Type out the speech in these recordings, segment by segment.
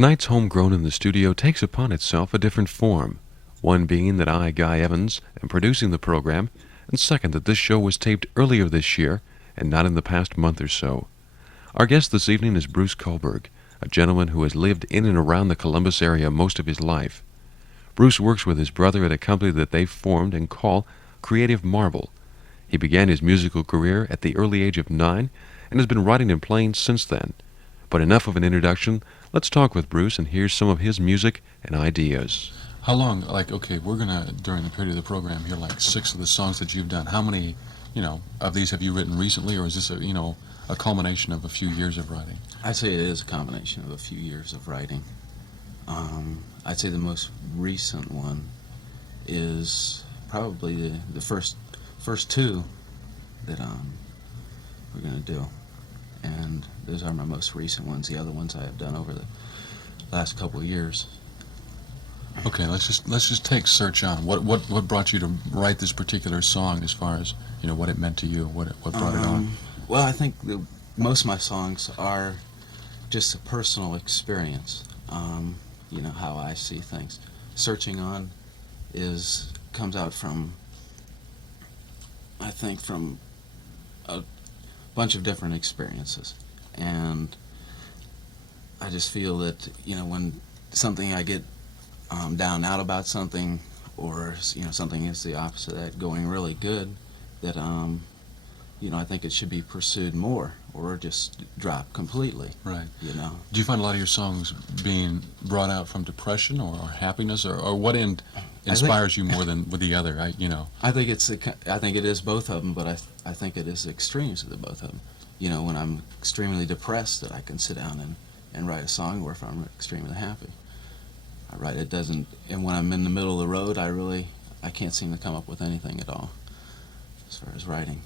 Tonight's Homegrown in the studio takes upon itself a different form, one being that I, Guy Evans, am producing the program, and second that this show was taped earlier this year and not in the past month or so. Our guest this evening is Bruce Kullberg, a gentleman who has lived in and around the Columbus area most of his life. Bruce works with his brother at a company that they've formed and call Creative Marble. He began his musical career at the early age of 9 and has been writing and playing since then. But enough of an introduction. Let's talk with Bruce and hear some of his music and ideas. How long, we're going to, during the period of the program, hear 6 of the songs that you've done. How many, of these have you written recently, or is this a culmination of a few years of writing? I'd say it is a combination of a few years of writing. I'd say the most recent one is probably the first two that we're going to do. And those are my most recent ones. The other ones I have done over the last couple of years. Okay, let's just take Search On. What brought you to write this particular song, as far as what it meant to you? What brought it on? Well, I think most of my songs are just a personal experience. How I see things. Searching On comes out from, I think, from a bunch of different experiences, and I just feel that when something I get down and out about something, or something is the opposite of that, going really good, that I think it should be pursued more, or just drop completely. Right. Do you find a lot of your songs being brought out from depression or happiness, or what end inspires you more than with the other? I think it is both of them, but I think it is extremes of the both of them. When I'm extremely depressed, that I can sit down and write a song, or if I'm extremely happy, I write it. Doesn't, and when I'm in the middle of the road, I can't seem to come up with anything at all as far as writing.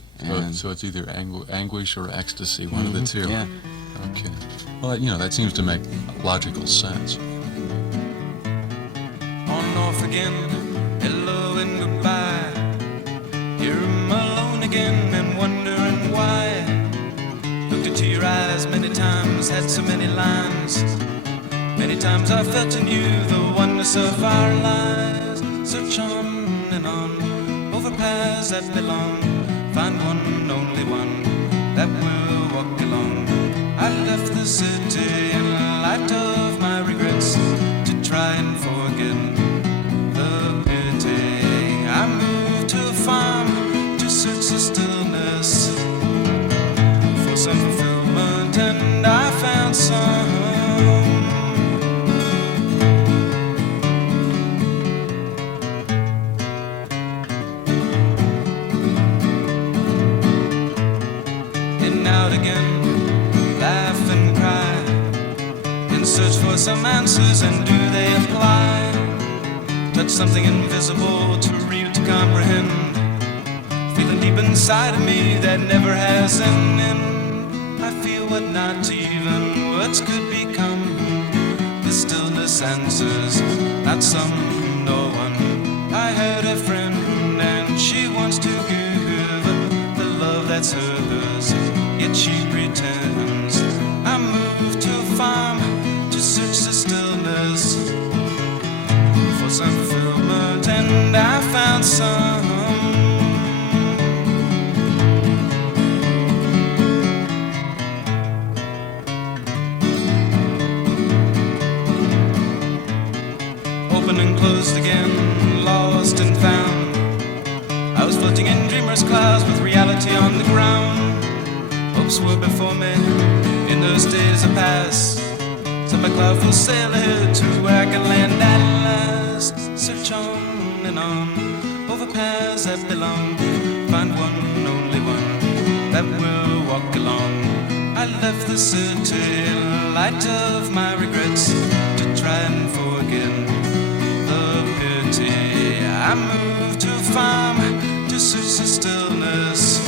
So it's either anguish or ecstasy, one of the two. Yeah. Okay. Well, that seems to make logical sense. On off again, hello and goodbye. Here I'm alone again and wondering why. Looked into your eyes many times, had so many lines. Many times I felt in you the oneness of our lives. Search on and on, over paths that belong. Find one, only one, that will walk along. I left the city in light of my regrets to try and forget the pity. I moved to a farm to search the stillness for some fulfillment, and I found some. Search for some answers, and do they apply? Touch something invisible, too real to comprehend. Feeling deep inside of me that never has an end. I feel what not even words could become. The stillness answers, not some, no one. I had a friend, and she wants to give the love that's hers, yet she pretends. I moved to a farm to search the stillness for some fulfillment, and I found some. Open and closed again, lost and found. I was floating in dreamers' clouds with reality on the ground. Hopes were before me in those days of past. My cloud will sail ahead to where I can land at last. Search on and on, over paths that belong. Find one, only one, that will walk along. I left the city in light of my regrets to try and forget the pity. I moved to a farm to search the stillness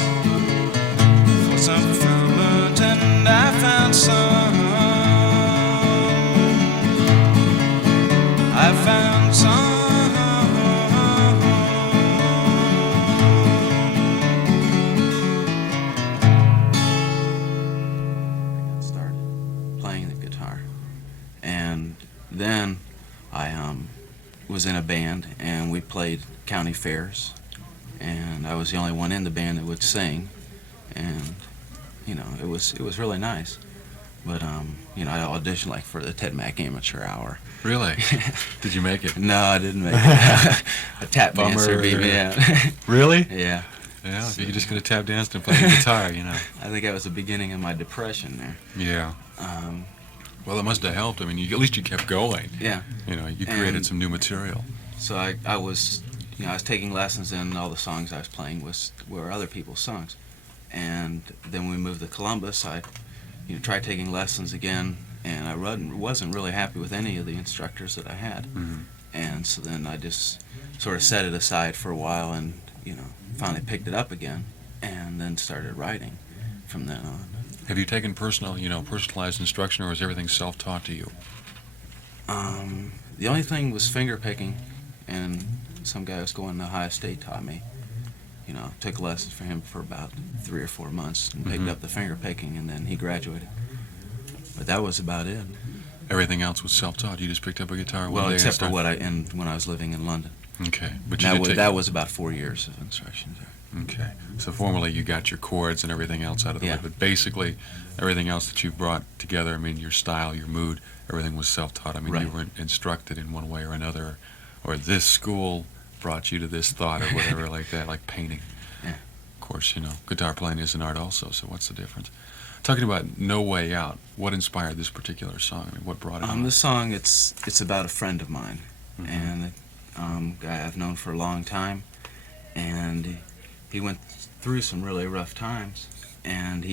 for some fulfillment, and I found some. I found some. I got started playing the guitar, and And then I was in a band, and we played county fairs, and I was the only one in the band that would sing, and it was really nice. But I auditioned like for the Ted Mack Amateur Hour. Really? Did you make it? No, I didn't make it. A tap dancer Bummer. beat me out. Really? Yeah. Yeah, if you just could have tap danced and played the guitar, I think that was the beginning of my depression there. Yeah. Well, it must have helped. I mean, at least you kept going. Yeah. You created And some new material. So I was taking lessons, and all the songs I was playing were other people's songs. And then when we moved to Columbus, I tried taking lessons again, and I wasn't really happy with any of the instructors that I had. Mm-hmm. And so then I just sort of set it aside for a while, and finally picked it up again, and then started writing from then on. Have you taken personalized instruction, or is everything self-taught to you? The only thing was finger picking, and some guy who was going to Ohio State taught me. Took lessons for him for about 3 or 4 months and picked Mhm. up the finger picking, and then he graduated. But that was about it. Everything else was self-taught. You just picked up a guitar one Well, day except for and when I was living in London. Okay, but you That was about 4 years of instruction there. Okay, so formally you got your chords and everything else out of the way, Yeah. but basically everything else that you brought together, I mean, your style, your mood, everything was self-taught. I mean, you Right. weren't instructed in one way or another, or this school brought you to this thought or whatever like that, like painting. Yeah. Of course, guitar playing is an art also, so what's the difference? Talking about No Way Out, what inspired this particular song? I mean, what brought it on? This song, it's about a friend of mine, Mhm. and a guy I've known for a long time, and he went through some really rough times, and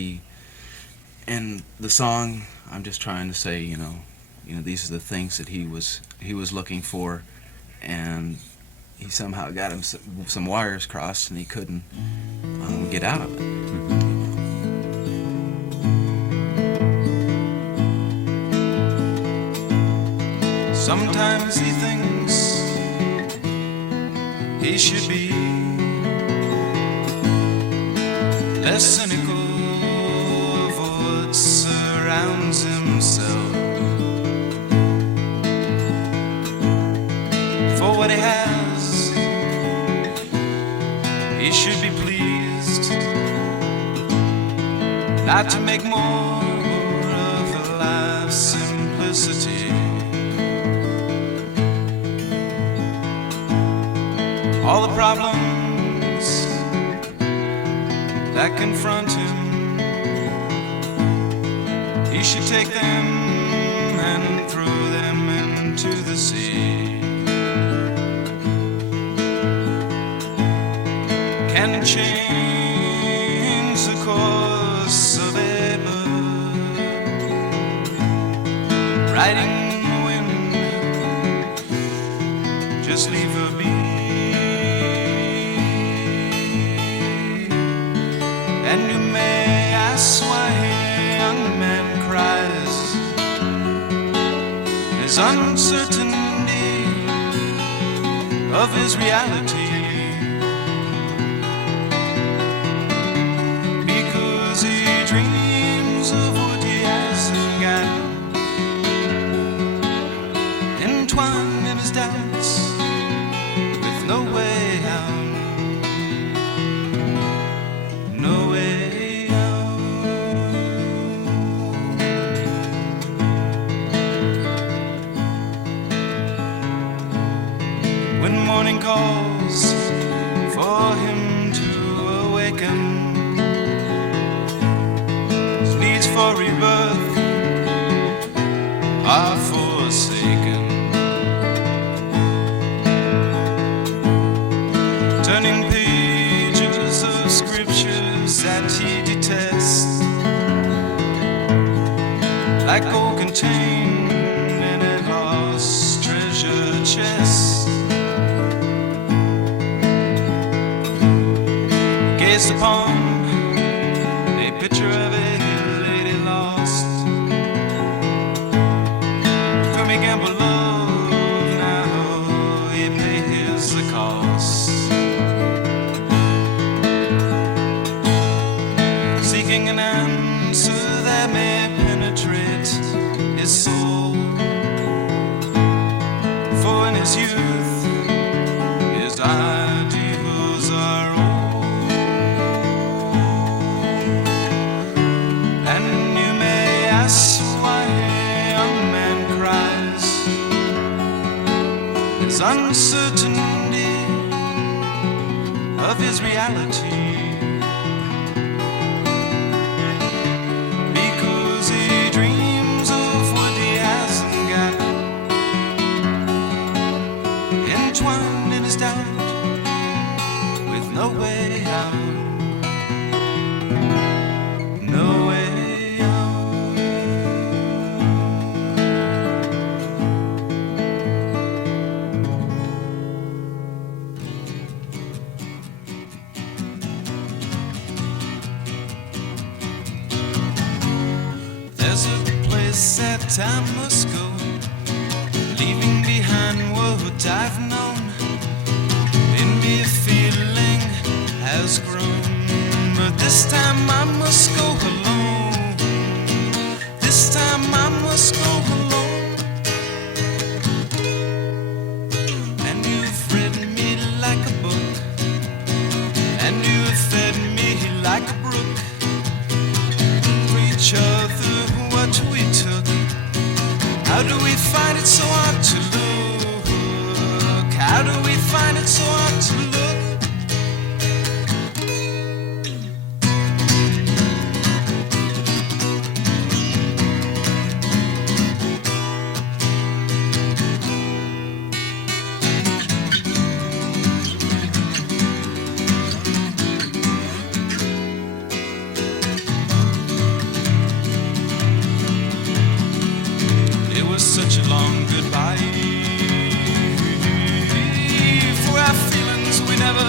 in the song, I'm just trying to say, these are the things that he was looking for, and he somehow got him some wires crossed, and he couldn't get out of it. Sometimes he thinks he should be less cynical of what surrounds himself. For what he has, he should be pleased not to make more of life's simplicity. All the problems that confront him, he should take them and throw them into the sea. Can change the course of a bird, riding the wind, just leave her be. And you may ask why a young man cries, his uncertainty of his reality, because he dreams of what he hasn't got, entwined in his doubts with no way out. No way out. When morning calls for him to awaken, his needs for rebirth are forsaken. Turning pages of scriptures that he detests, like gold contained in a lost treasure chest. Gazed upon a picture of a lady lost, whom he gambled love, now he pays the cost. Seeking an answer that may penetrate his soul, his uncertainty of his reality. Because he dreams of what he hasn't got, entwined in his doubt with no way out. No way out. There's a place that I must go, leaving behind what I've known. In me a feeling has grown, but this time I must go alone. This time I must go alone. And you've read me like a book, and you've fed me like a brook. For each other what we took, how do we find it so hard to look? How do we find it so hard to look? It was such a long goodbye, for our feelings we never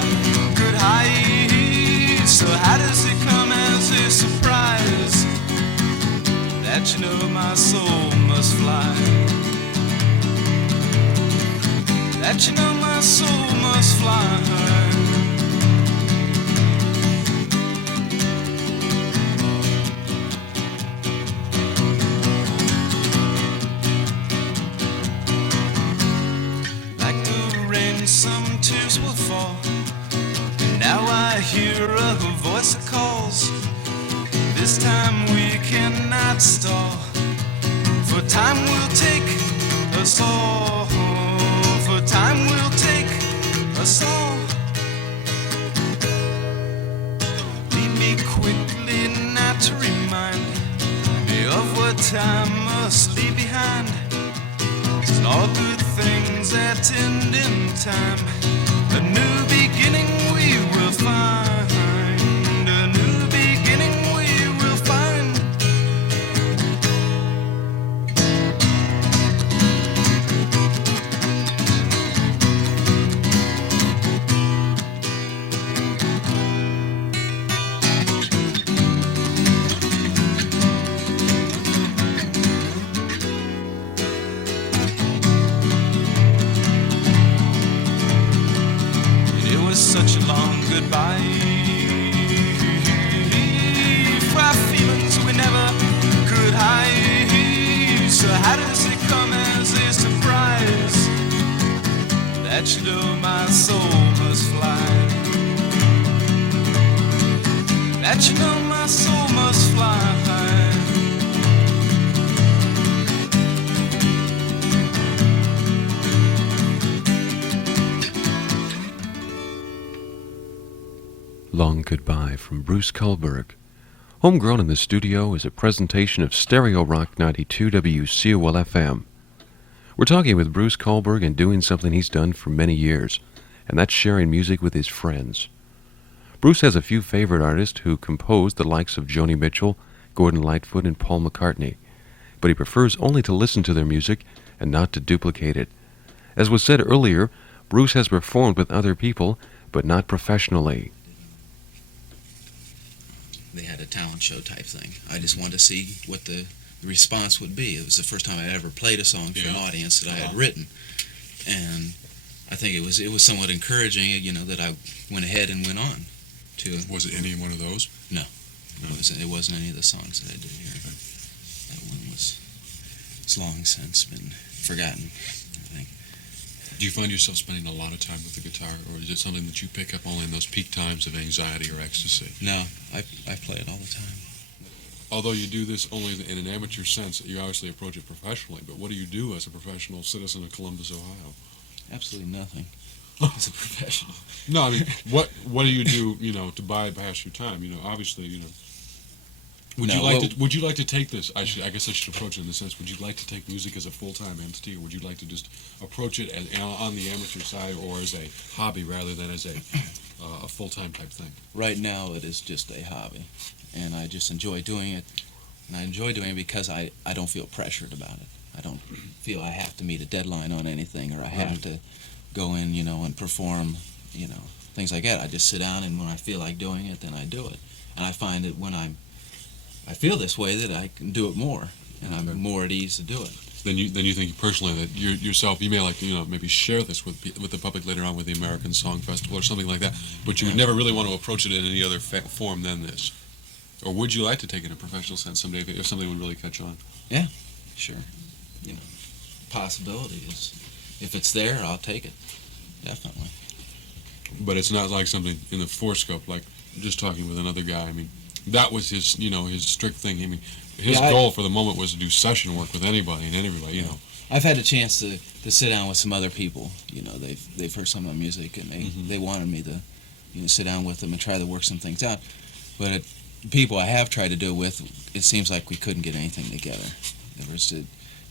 could hide. So how does it come as a surprise that you know my soul must fly? That you know my soul must fly. Some tears will fall, and now I hear a voice that calls. This time we cannot stall, for time will take us all. For time will take us all. Lead me quickly not to remind me of what time must leave behind. All good things that end in time, a new beginning we will find. A new beginning we will find. Such a long goodbye, for our feelings we never could hide. So how does it come as a surprise that you know my soul must fly? That you know my soul must fly. Long Goodbye from Bruce Kullberg. Homegrown in the Studio is a presentation of Stereo Rock 92 WCOL-FM. We're talking with Bruce Kullberg and doing something he's done for many years, and that's sharing music with his friends. Bruce has a few favorite artists who composed the likes of Joni Mitchell, Gordon Lightfoot, and Paul McCartney, but he prefers only to listen to their music and not to duplicate it. As was said earlier, Bruce has performed with other people, but not professionally. They had a talent show type thing. I just wanted to see what the response would be. It was the first time I ever played a song for an audience that I had written, and I think it was somewhat encouraging, that I went ahead and went on to. Was it any one of those? No, it wasn't any of the songs that I did here. Okay. That one it's long since been forgotten, I think. Do you find yourself spending a lot of time with the guitar, or is it something that you pick up only in those peak times of anxiety or ecstasy? No, I play it all the time. Although you do this only in an amateur sense, you obviously approach it professionally, but what do you do as a professional citizen of Columbus, Ohio? Absolutely nothing. As a professional. No, I mean, what do you do, to buy pass your time? Obviously, Would No, you like well- to? Would you like to take this? I guess I should approach it in the sense. Would you like to take music as a full-time entity, or would you like to just approach it as, on the amateur side, or as a hobby rather than as a full-time type thing? Right now, it is just a hobby, and I just enjoy doing it. And I enjoy doing it because I don't feel pressured about it. I don't feel I have to meet a deadline on anything, or I have to go in, and perform, things like that. I just sit down, and when I feel like doing it, then I do it. And I find that when I feel this way, that I can do it more, and I'm more at ease to do it. Then you think personally that yourself, you may like to, maybe share this with the public later on with the American Song Festival or something like that, but you would never really want to approach it in any other form than this. Or would you like to take it in a professional sense someday if something would really catch on? Sure. Possibility is, if it's there, I'll take it. Definitely. But it's not like something in the forescope, like just talking with another guy. I mean, that was his, his strict thing. I mean, his goal for the moment was to do session work with anybody and everybody, I've had a chance to sit down with some other people. They've heard some of my music, and they wanted me to, sit down with them and try to work some things out. But people I have tried to do it with, it seems like we couldn't get anything together. There was a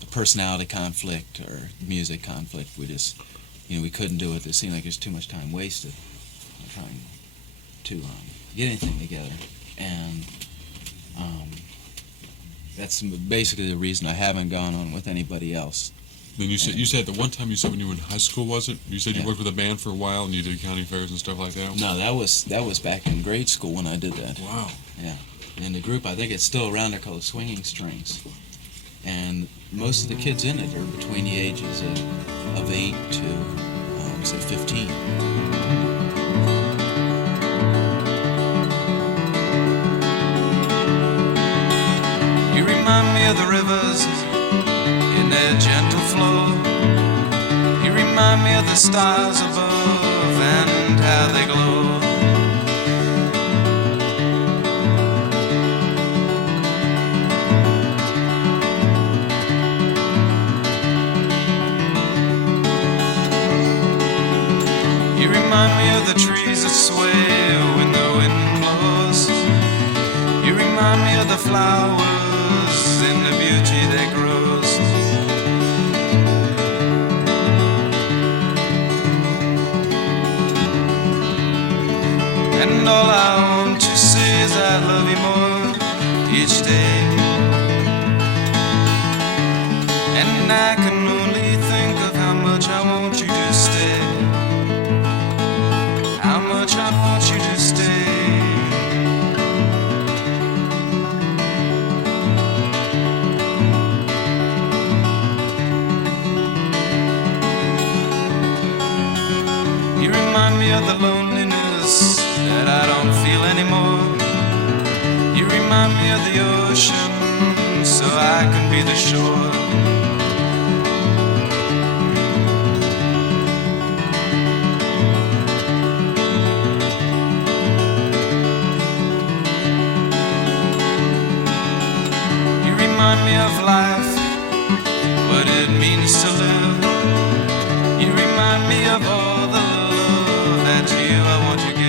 personality conflict or music conflict. We just, we couldn't do it. It seemed like there's too much time wasted trying to get anything together. And that's basically the reason I haven't gone on with anybody else. Then you said the one time you said when you were in high school, was it? You said you worked with a band for a while and you did county fairs and stuff like that? No, that was back in grade school when I did that. Wow. Yeah. And the group, I think it's still around there, called Swinging Strings. And most of the kids in it are between the ages of 8 to, say, 15. You remind me of the rivers in their gentle flow. You remind me of the stars above and how they glow. You remind me of the trees that sway when the wind blows. You remind me of the flowers and the beauty that grows. And all I want to say is I love you more each day. And I can only think of how much I want you to stay. How much I want you to stay. You remind me of the loneliness that I don't feel anymore. You remind me of the ocean, so I can be the shore. You remind me of life, what it means to live. You remind me of all the love that I want to give.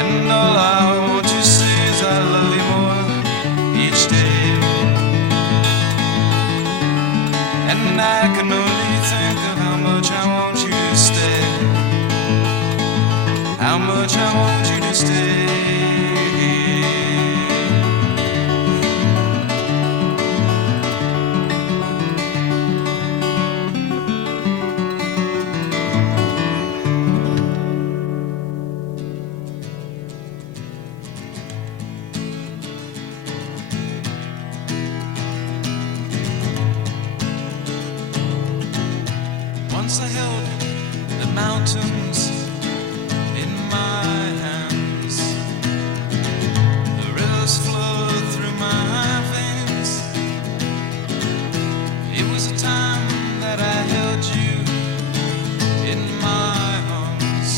And all I want to say is I love you more each day. And I can only think of how much I want you to stay. How much I want you to stay. Once I held the mountains in my hands. The rivers flowed through my veins. It was a time that I held you in my arms.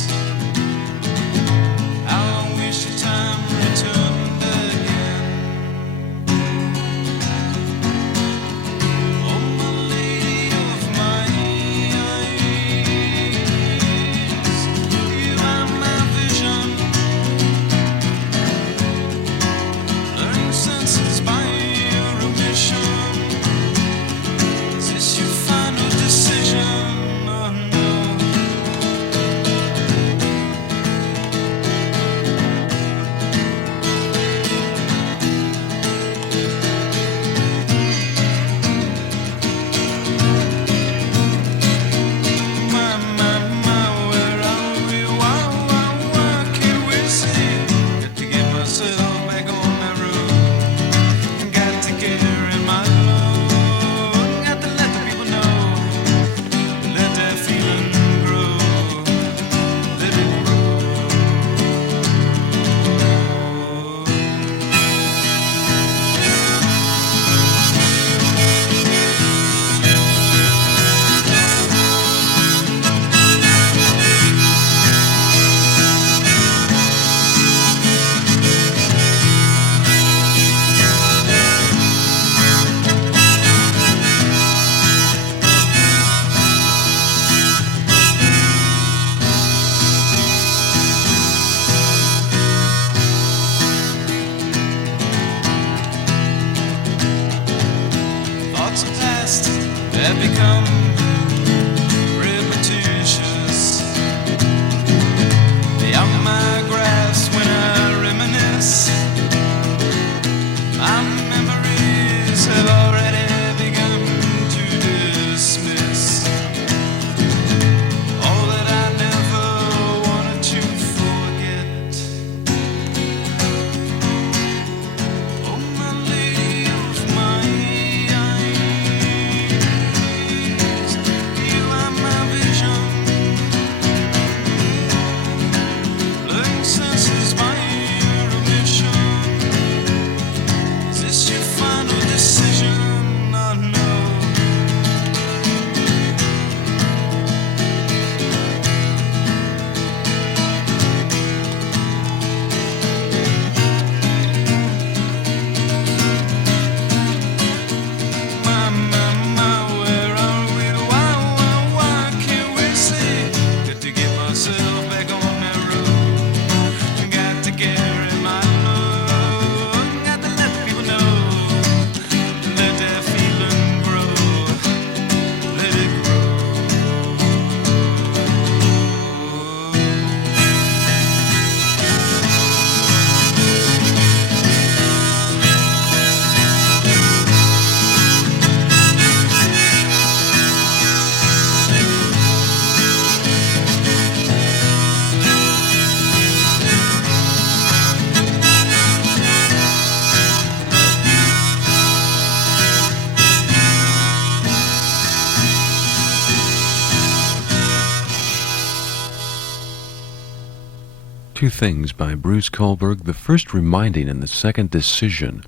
Two Things by Bruce Kullberg, the first reminding and the second decision.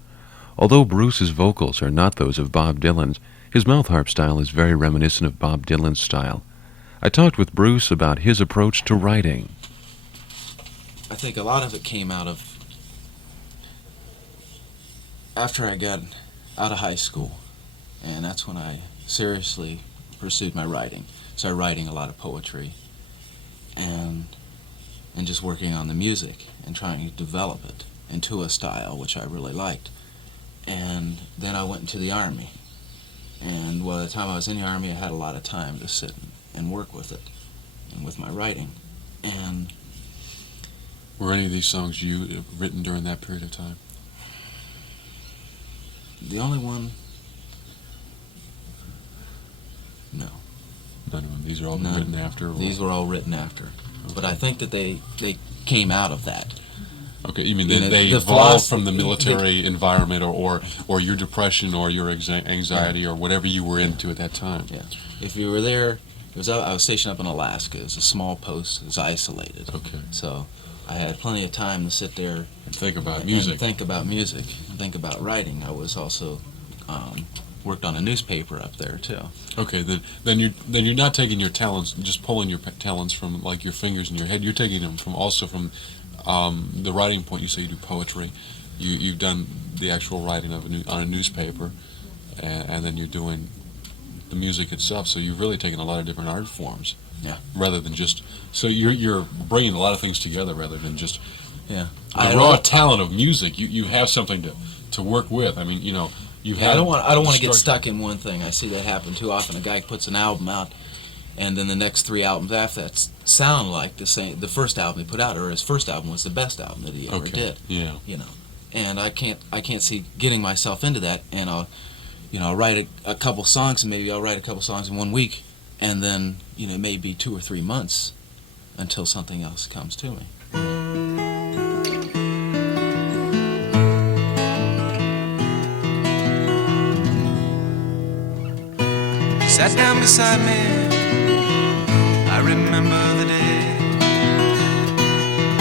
Although Bruce's vocals are not those of Bob Dylan's, his mouth harp style is very reminiscent of Bob Dylan's style. I talked with Bruce about his approach to writing. I think a lot of it came out of after I got out of high school, and that's when I seriously pursued my writing. Started writing a lot of poetry and just working on the music and trying to develop it into a style which I really liked. And then I went into the Army, and by the time I was in the Army I had a lot of time to sit and work with it and with my writing. And Were any of these songs you written during that period of time? the only one, no. None of them. These are all None. written after? Or? These were all written after. But I think that they came out of that. Okay, you mean You know, they the evolved philosophy- from the military environment or your depression or your anxiety or whatever you were into at that time? Yeah. If you were there, I was stationed up in Alaska. It was a small post. It was isolated. Okay. So I had plenty of time to sit there And think about and music. think about music, and think about writing. I was also worked on a newspaper up there too. Okay, then you're not taking your talents, just pulling your talents from like your fingers and your head. You're taking them from the writing point. You say you do poetry. You've done the actual writing of on a newspaper, and then you're doing the music itself. So you've really taken a lot of different art forms. Yeah. Rather than just you're bringing a lot of things together rather than just Yeah. the raw talent of music. You have something to work with. I mean, you know. Yeah, I don't want to get stuck in one thing. I see that happen too often. A guy puts an album out, and then the next 3 albums after that sound like the same. The first album he put out, or his first album, was the best album that he ever did. Yeah. You know, and I can't see getting myself into that. And I'll write a couple songs, and maybe I'll write a couple songs in 1 week, and then it may be 2 or 3 months until something else comes to me. Sat down beside me, I remember the day,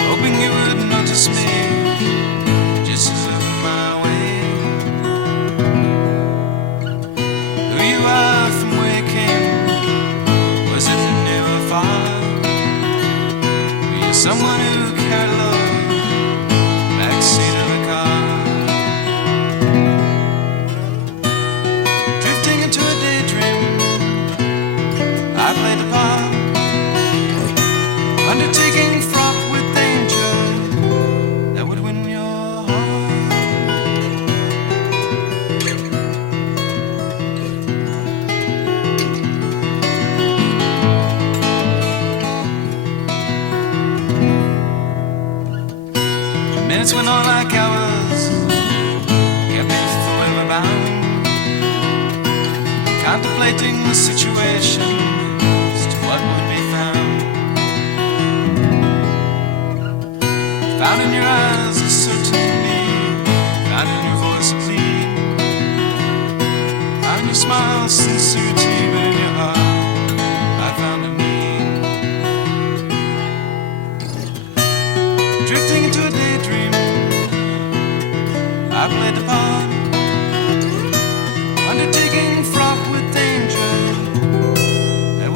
hoping you would notice me, just as look my way. Who you are, from where you came, was it near or far? Were you someone who carried love, backseat of a car? Drifting into a daydream, I played the part, undertaking fraught with danger that would win your heart. Minutes went on like hours, kept me forever bound, contemplating the situation as to what would be found. Found in your eyes a certainty, found in your voice a plea, found in your smile sincerity, but in your heart I found a need. Drifting into a daydream, I played the part, undertaking fraught with danger that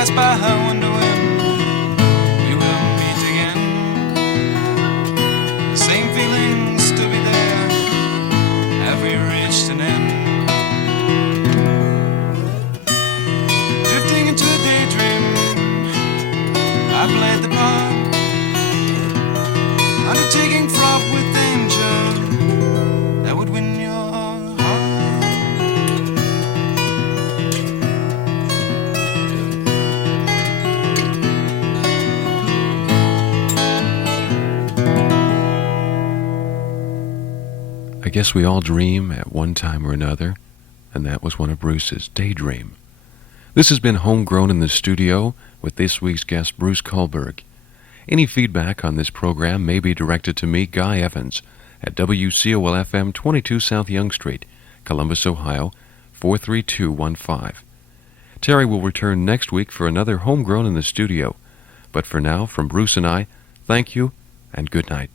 pass by, I wonder when we will meet again. The same feelings still be there. Have we reached an end? Drifting into a daydream, I played the part, undertaking fraught with danger that would win your heart. I guess we all dream at one time or another, and that was one of Bruce's, Daydream. This has been Homegrown in the studio with this week's guest, Bruce Kullberg. Any feedback on this program may be directed to me, Guy Evans, at WCOL-FM 22 South Young Street, Columbus, Ohio, 43215. Terry will return next week for another Homegrown in the studio. But for now, from Bruce and I, thank you and good night.